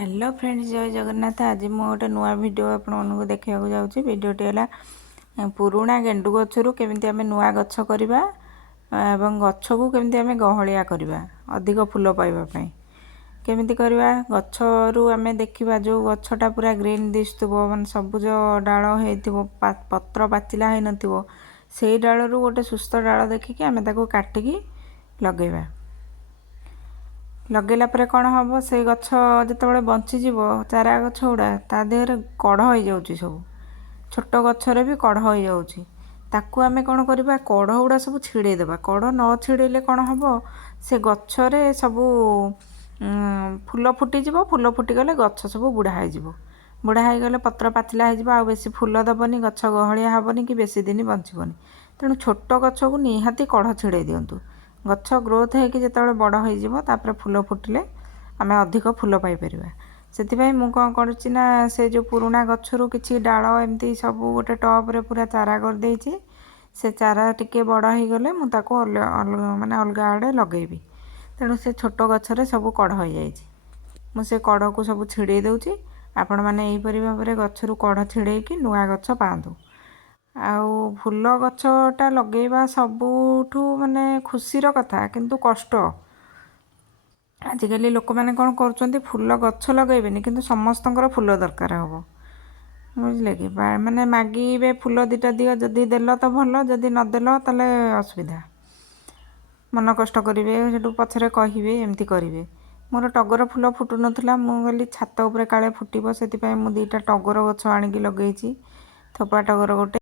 Hello friends, जय जगन्नाथ। आज मु गोटे नुआ वीडियो आपको देखा जाऊँगी। वीडियोटी है पुराणा गेंडु गचरू केमिति आमे नुआ गछ करवा एवं गछ को केमिति आमे गहलिया करवा अधिक फूल पाइबा पई केमिति करवा। गछरू आमे देखिबा जो गछटा पूरा ग्रीन दिसुथबो माने सबुज डाल हेतिबो पत्र पाचिला है नथिबो सेई डालरू गोटे सुस्थ डाल देखिकी आमे ताको काटिकी लगेबा। लगेला पर कौन हम से गछ जो बंचीज चारा गछ गुड़ा ता देहरे कढ़ हो जाऊँगी सब छोट गचरे भी कढ़ हो जाऊँगी। ताकू आमे कौन करवा कढ़ गुड़ा सब छिड़ेदेबा। कढ़ न छिड़ेले कौन हम से गचरे सबू फूल फुटीज। फूल फुटीगले गछ सब बुढ़ा हो बुढ़ा होगले पत्र पाचिला हो बेसी फूल दबनी गछ गहलिया हेबनी कि बेसी दिन बंचबनी। तेणु छोट गछ को निहाती कढ़ छिड़े दिंतु। गछ ग्रोथ होगी जो बड़ हो फूल फुटिले आम अधिक फूल पाइपर। से मुझे कौन करना से जो पुराणा गचरू किसी डाल एमती सब गोटे टप्रे पूरा चारा करदे से चारा टिके बड़ हो गले मुझे माने अलग आड़े लगेबी। तेणु से छोट गचरे सब कढ़ हो जाए मुझे कढ़ को सब छिड़े दूची। आपण मैंने यहीपरी भाव में गचरू कढ़ छिड़े कि नुआ गछ पातु। आउ फूल गछटा लगेबा सबुठू माने खुशीर कथा किंतु कष्ट। आजिकल लोक मैंने कौन कर फूल गछ लगेबेनि किंतु समस्तंकर फूल दरकार हम बुझे कि माने मागिबे फूल दीटा दियो जदि देल तो भल जदि नदेल ताले असुविधा मन कष्ट करेंगे से पछरे कहे एमती करेंगे। मोर टगर फूल फुटु नथिला मुझे छात उपरे काले फुटब से मुझे 2टा टगर गछ आणिकी लगे थोपा टगर गोटे।